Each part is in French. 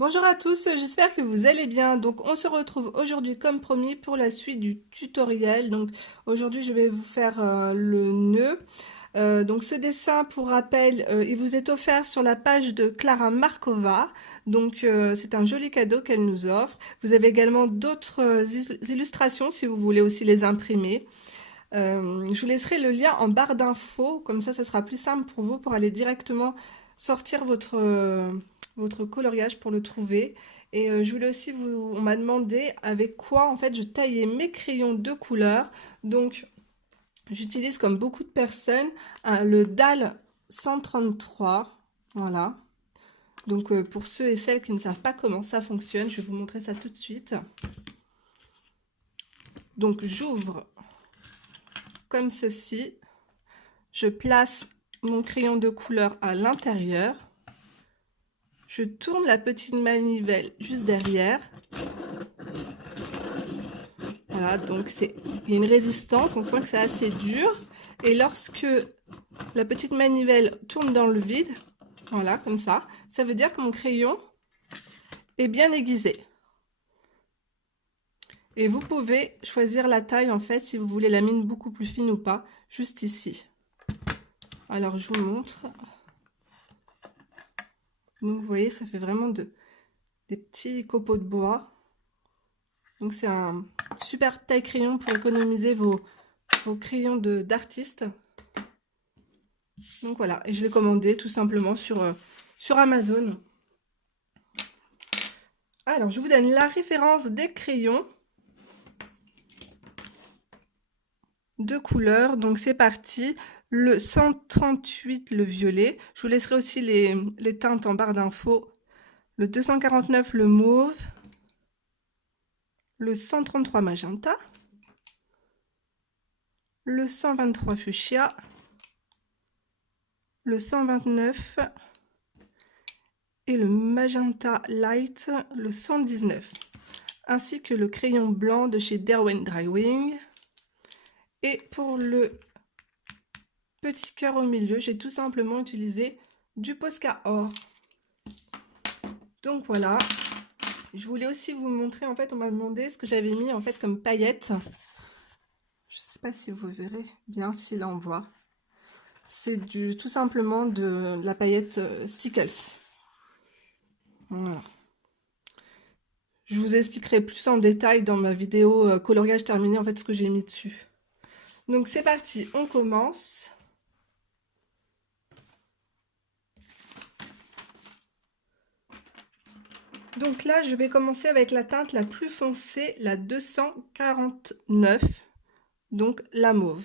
Bonjour à tous, j'espère que vous allez bien. Donc on se retrouve aujourd'hui comme promis pour la suite du tutoriel. Donc aujourd'hui je vais vous faire le nœud. Donc ce dessin, pour rappel, il vous est offert sur la page de Clara Markova. Donc c'est un joli cadeau qu'elle nous offre. Vous avez également d'autres illustrations si vous voulez aussi les imprimer. Je vous laisserai le lien en barre d'infos, comme ça sera plus simple pour vous pour aller directement sortir votre coloriage pour le trouver. Et je voulais aussi on m'a demandé avec quoi en fait je taillais mes crayons de couleur. Donc j'utilise comme beaucoup de personnes le DAL 133, voilà. Donc pour ceux et celles qui ne savent pas comment ça fonctionne, je vais vous montrer ça tout de suite. Donc j'ouvre comme ceci. Je place mon crayon de couleur à l'intérieur. Je tourne la petite manivelle juste derrière. Voilà, donc il y a une résistance, on sent que c'est assez dur. Et lorsque la petite manivelle tourne dans le vide, voilà, comme ça veut dire que mon crayon est bien aiguisé. Et vous pouvez choisir la taille, en fait, si vous voulez la mine beaucoup plus fine ou pas, juste ici. Alors, je vous montre. Donc, vous voyez, ça fait vraiment des petits copeaux de bois. Donc, c'est un super taille crayon pour économiser vos crayons d'artiste. Donc, voilà. Et je l'ai commandé tout simplement sur Amazon. Alors, je vous donne la référence des crayons de couleur. Donc, c'est parti. Le 138, le violet. Je vous laisserai aussi les teintes en barre d'infos. Le 249, le mauve. Le 133, magenta. Le 123, fuchsia. Le 129 et le magenta light, le 119. Ainsi que le crayon blanc de chez Derwent Drywing. Et pour le petit cœur au milieu, j'ai tout simplement utilisé du Posca or. Donc voilà. Je voulais aussi vous montrer, en fait, on m'a demandé ce que j'avais mis en fait comme paillettes. Je ne sais pas si vous verrez bien, si là on voit. C'est tout simplement de la paillette Stickles. Voilà. Je vous expliquerai plus en détail dans ma vidéo coloriage terminé, en fait, ce que j'ai mis dessus. Donc c'est parti, on commence. Donc là, je vais commencer avec la teinte la plus foncée, la 249, donc la mauve.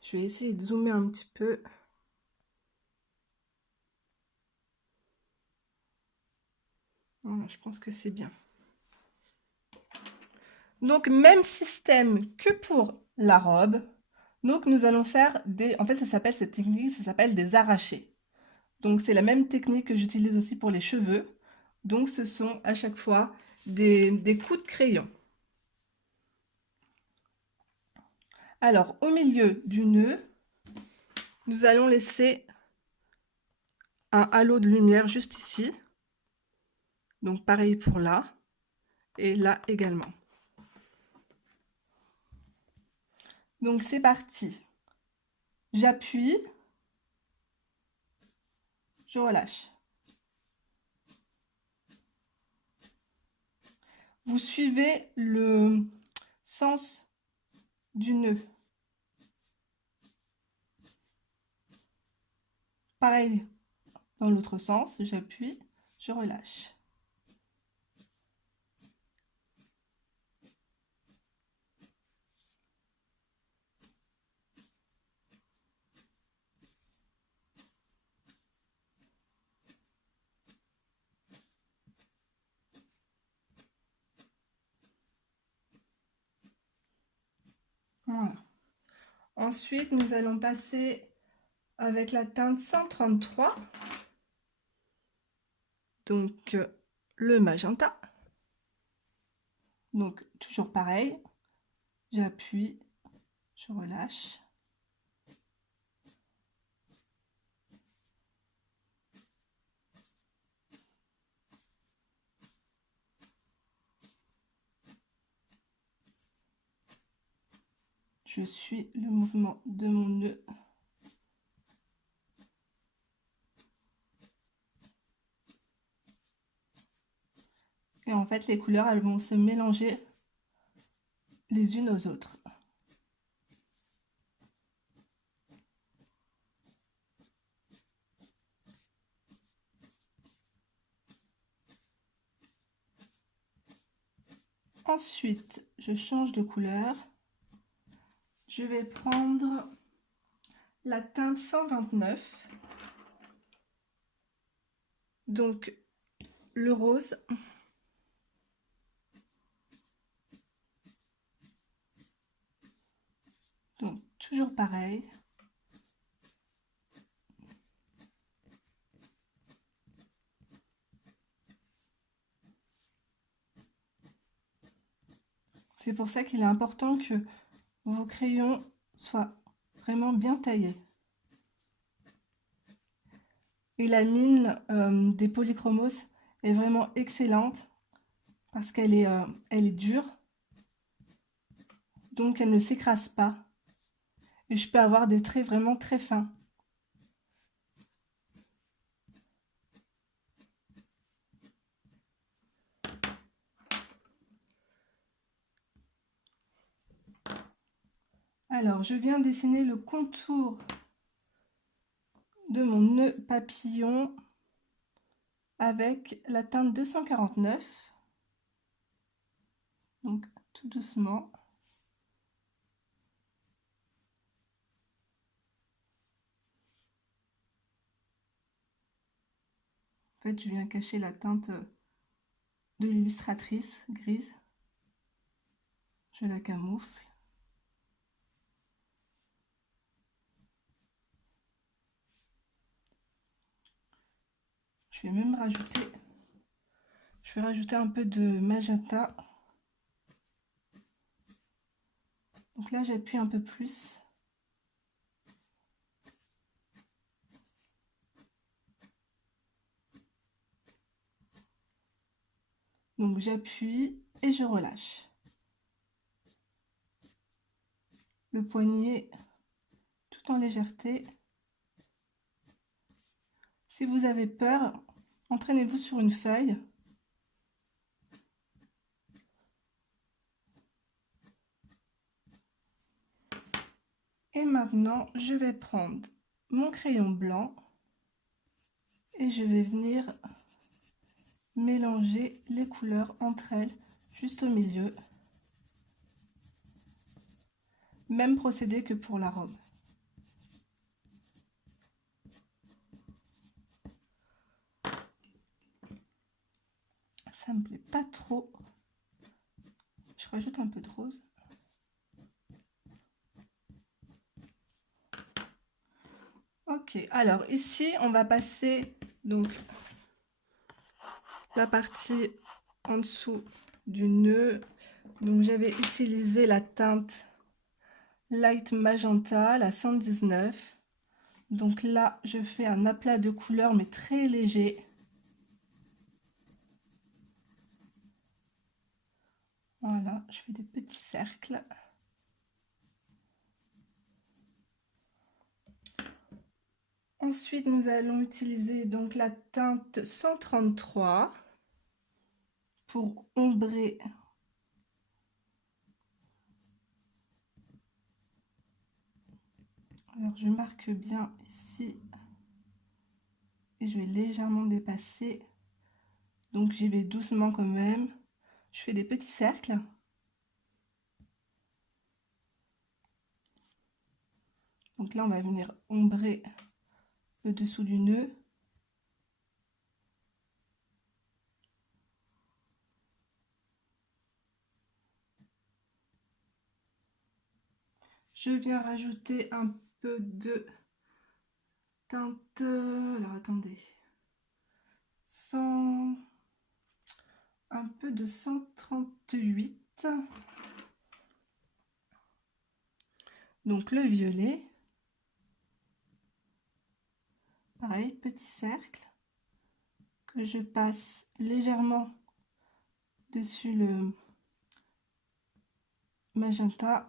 Je vais essayer de zoomer un petit peu. Voilà, je pense que c'est bien. Donc, même système que pour la robe. Donc, nous allons faire des... En fait, cette technique, ça s'appelle des arrachés. Donc, c'est la même technique que j'utilise aussi pour les cheveux. Donc, ce sont à chaque fois des coups de crayon. Alors, au milieu du nœud, nous allons laisser un halo de lumière juste ici. Donc, pareil pour là. Et là également. Donc, c'est parti. J'appuie. Je relâche. Vous suivez le sens du nœud. Pareil dans l'autre sens, j'appuie, je relâche. Voilà. Ensuite, nous allons passer avec la teinte 133. Donc, le magenta. Donc, toujours pareil. J'appuie, je relâche. je suis le mouvement de mon nœud. Et en fait, les couleurs, elles vont se mélanger les unes aux autres. Ensuite, je change de couleur. Je vais prendre la teinte 129. Donc, le rose. Donc, toujours pareil. C'est pour ça qu'il est important que vos crayons soient vraiment bien taillés. Et la mine des polychromos est vraiment excellente parce qu'elle est dure, donc elle ne s'écrase pas. Et je peux avoir des traits vraiment très fins. Alors, je viens dessiner le contour de mon nœud papillon avec la teinte 249. Donc, tout doucement. En fait, je viens cacher la teinte de l'illustratrice grise. Je la camoufle. Je vais même rajouter, je vais rajouter un peu de magenta. Donc là, j'appuie un peu plus. Donc j'appuie et je relâche. Le poignet tout en légèreté. Si vous avez peur, entraînez-vous sur une feuille. Et maintenant, je vais prendre mon crayon blanc et je vais venir mélanger les couleurs entre elles, juste au milieu. Même procédé que pour la robe. Ça me plaît pas trop. Je rajoute un peu de rose. Ok, alors ici, on va passer donc la partie en dessous du nœud. Donc j'avais utilisé la teinte Light Magenta, la 119. Donc là, je fais un aplat de couleurs, mais très léger. Voilà, je fais des petits cercles. Ensuite, nous allons utiliser donc la teinte 133 pour ombrer. Alors, je marque bien ici et je vais légèrement dépasser. Donc, j'y vais doucement quand même. Je fais des petits cercles. Donc là, on va venir ombrer le dessous du nœud. Je viens rajouter un peu de teinte, alors attendez, un peu de 138. Donc le violet. Pareil, petit cercle que je passe légèrement dessus le magenta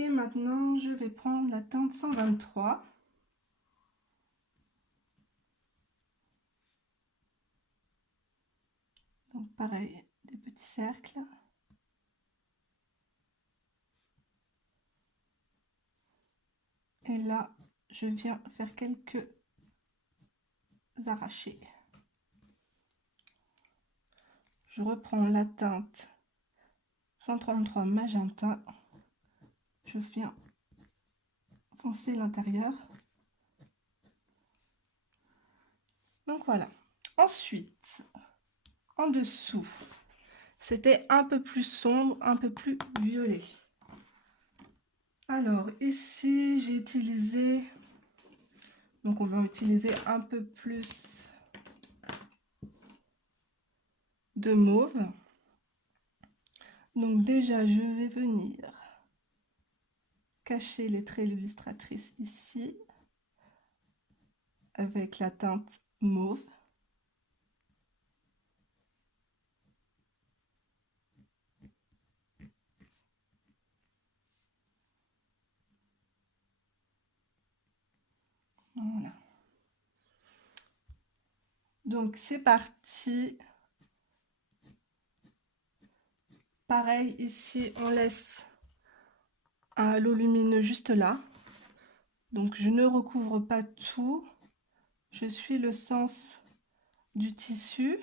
Et maintenant, je vais prendre la teinte 123. Donc pareil, des petits cercles. Et là, je viens faire quelques arrachés. Je reprends la teinte 133 magenta. Je viens foncer l'intérieur. Donc voilà. Ensuite, en dessous, c'était un peu plus sombre, un peu plus violet. Alors ici, j'ai utilisé, donc on va utiliser un peu plus de mauve. Donc déjà, je vais venir cacher les traits illustratrices ici avec la teinte mauve. Voilà. Donc c'est parti. Pareil, ici, on laisse un halo lumineux juste là. Donc je ne recouvre pas tout. Je suis le sens du tissu.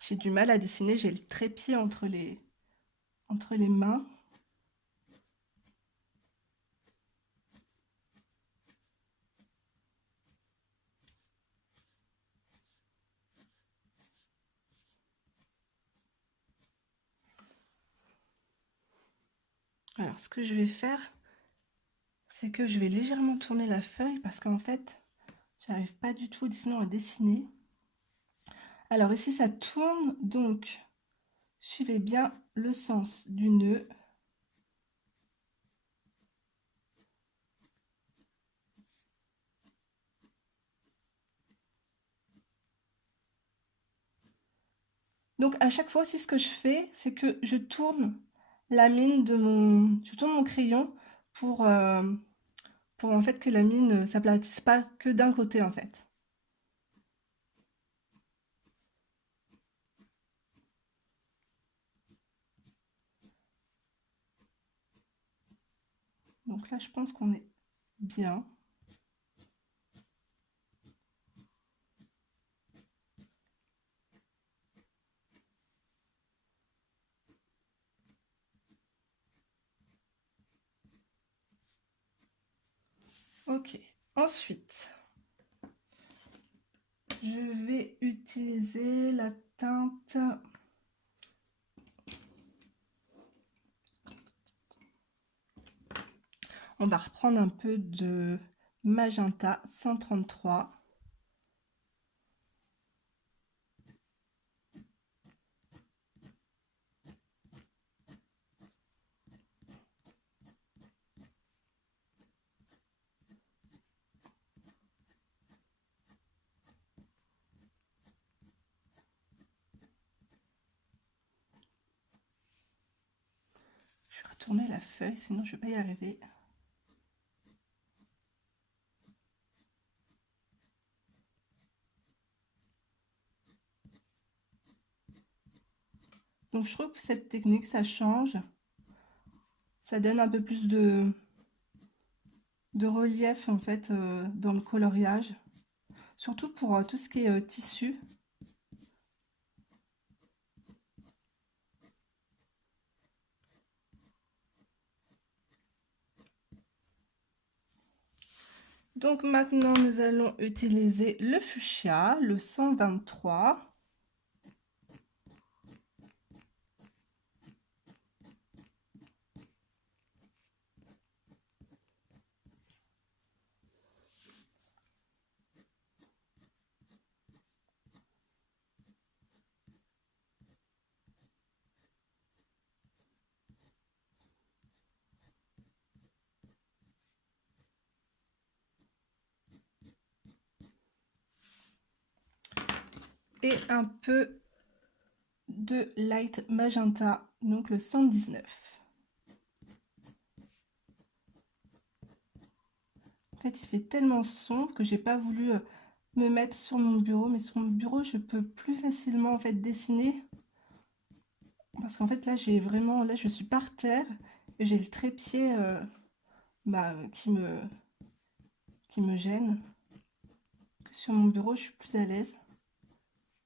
J'ai du mal à dessiner, j'ai le trépied entre les mains. Alors ce que je vais faire, c'est que je vais légèrement tourner la feuille parce qu'en fait, j'arrive pas du tout sinon à dessiner. Alors ici ça tourne, donc suivez bien le sens du nœud. Donc à chaque fois aussi ce que je fais, c'est que je tourne la mine de je tourne mon crayon pour en fait que la mine ne s'aplatisse pas que d'un côté en fait. Donc là je pense qu'on est bien. Ok, ensuite, je vais utiliser la teinte. On va reprendre un peu de magenta 133. Je vais retourner la feuille, sinon je ne vais pas y arriver. Donc je trouve que cette technique, ça change. Ça donne un peu plus de relief en fait dans le coloriage. Surtout pour tout ce qui est tissu. Donc maintenant, nous allons utiliser le fuchsia, le 123. et un peu de light magenta, donc le 119. En fait, il fait tellement sombre que j'ai pas voulu me mettre sur mon bureau, mais sur mon bureau, je peux plus facilement en fait dessiner parce qu'en fait là, j'ai vraiment là, je suis par terre et j'ai le trépied qui me gêne. Sur mon bureau, je suis plus à l'aise,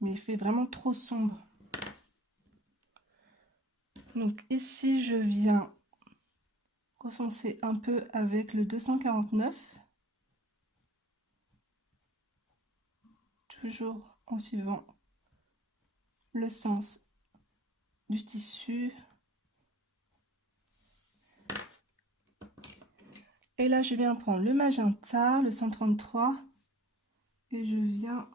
mais il fait vraiment trop sombre. Donc ici, je viens refoncer un peu avec le 249, toujours en suivant le sens du tissu. Et là, je viens prendre le magenta, le 133, et je viens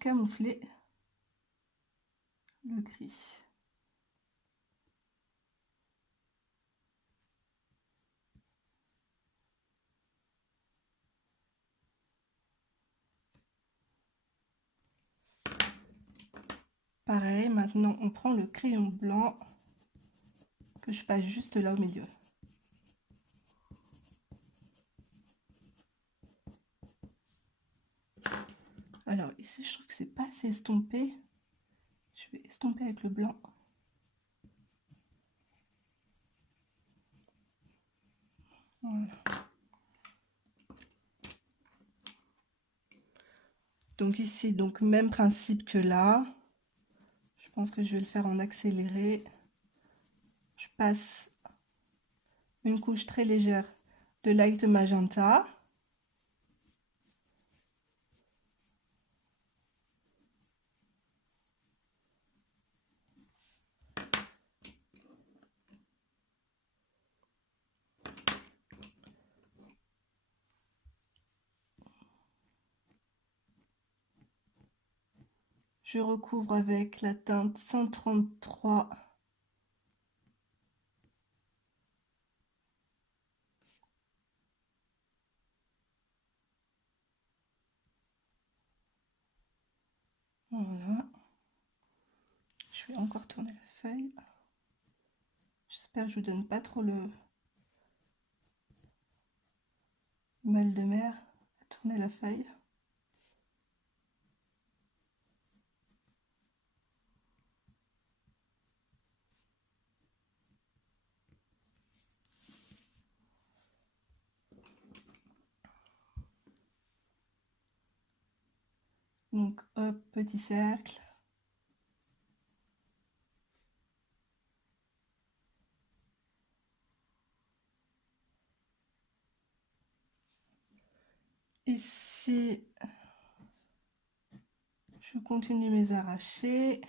camoufler le gris. Pareil, maintenant on prend le crayon blanc que je passe juste là au milieu. Alors ici, je trouve que c'est pas assez estompé. Je vais estomper avec le blanc. Voilà. Donc ici, donc même principe que là. Je pense que je vais le faire en accéléré. Je passe une couche très légère de light magenta. Je recouvre avec la teinte 133. Voilà. Je vais encore tourner la feuille. J'espère que je vous donne pas trop le mal de mer à tourner la feuille. Donc hop, petit cercle. Ici, je continue mes arrachés.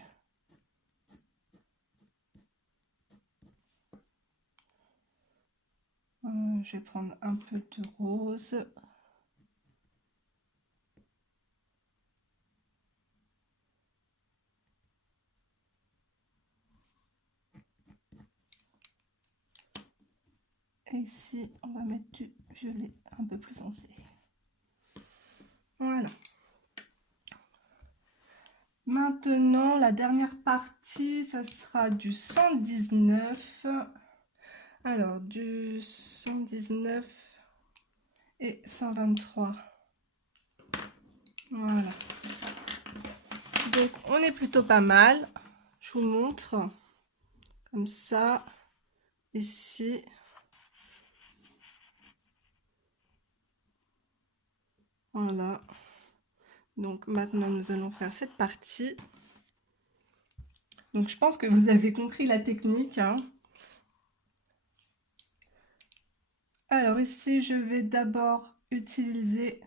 Je vais prendre un peu de rose. Et ici, on va mettre du violet un peu plus foncé. Voilà. Maintenant, la dernière partie, ça sera du 119. Alors, du 119 et 123. Voilà. Donc, on est plutôt pas mal. Je vous montre. Comme ça. Ici. Voilà. Donc, maintenant, nous allons faire cette partie. Donc, je pense que vous avez compris la technique, hein. Alors, ici, je vais d'abord utiliser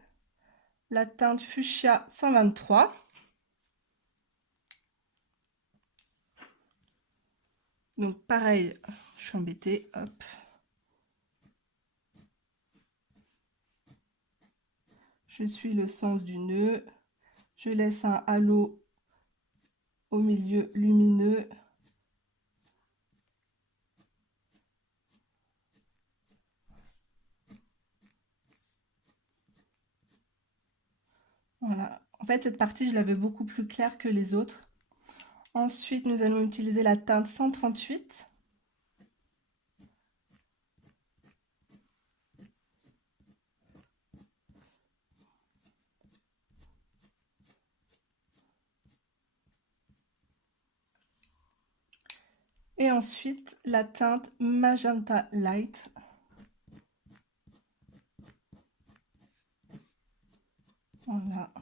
la teinte fuchsia 123. Donc pareil, je suis embêtée, hop. Je suis le sens du nœud. Je laisse un halo au milieu lumineux. Voilà, En fait, cette partie, je l'avais beaucoup plus claire que les autres. Ensuite, nous allons utiliser la teinte 138. Et ensuite, la teinte Magenta Light. Voilà.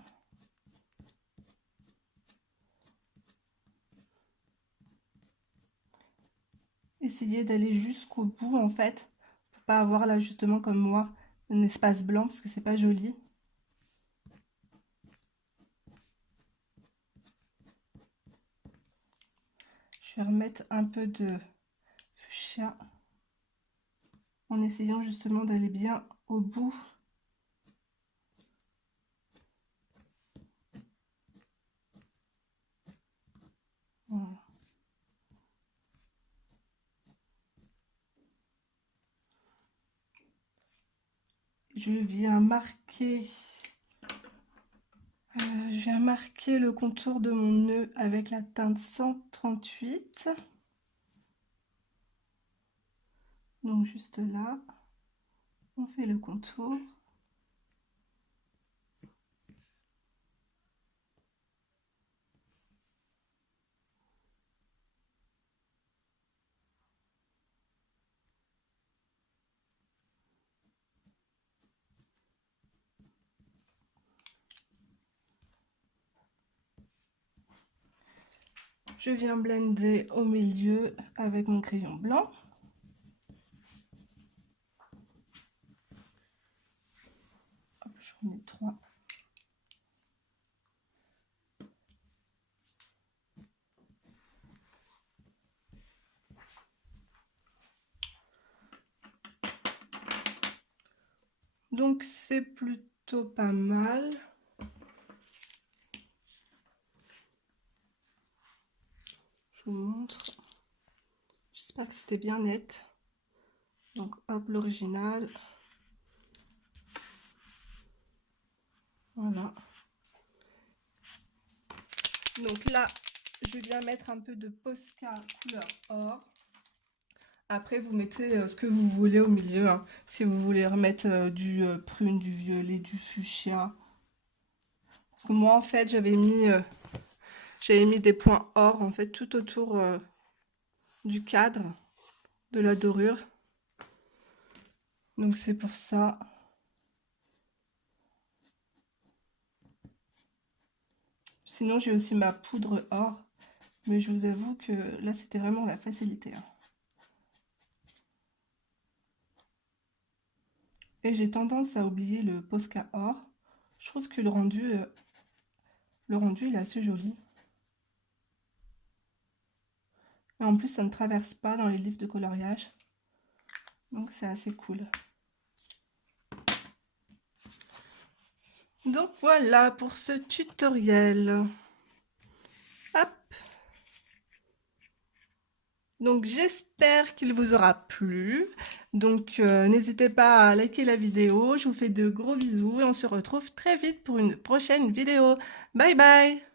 Essayez d'aller jusqu'au bout, en fait. Faut pas avoir là, justement, comme moi, un espace blanc, parce que c'est pas joli. Je vais remettre un peu de fuchsia en essayant justement d'aller bien au bout. Voilà. Je viens marquer le contour de mon nœud avec la teinte 138. Donc juste là, on fait le contour. Je viens blender au milieu avec mon crayon blanc. Hop, je remets 3. Donc c'est plutôt pas mal. Je vous montre. J'espère que c'était bien net. Donc hop, l'original. Voilà. Donc là, je viens mettre un peu de Posca couleur or. Après, vous mettez ce que vous voulez au milieu. Hein. Si vous voulez remettre du prune, du violet, du fuchsia. Parce que moi, en fait, j'avais mis des points or, en fait, tout autour du cadre de la dorure. Donc, c'est pour ça. Sinon, j'ai aussi ma poudre or. Mais je vous avoue que là, c'était vraiment la facilité. Hein. Et j'ai tendance à oublier le Posca or. Je trouve que le rendu il est assez joli. Et en plus, ça ne traverse pas dans les livres de coloriage. Donc, c'est assez cool. Donc, voilà pour ce tutoriel. Hop. Donc, j'espère qu'il vous aura plu. Donc, n'hésitez pas à liker la vidéo. Je vous fais de gros bisous et on se retrouve très vite pour une prochaine vidéo. Bye bye!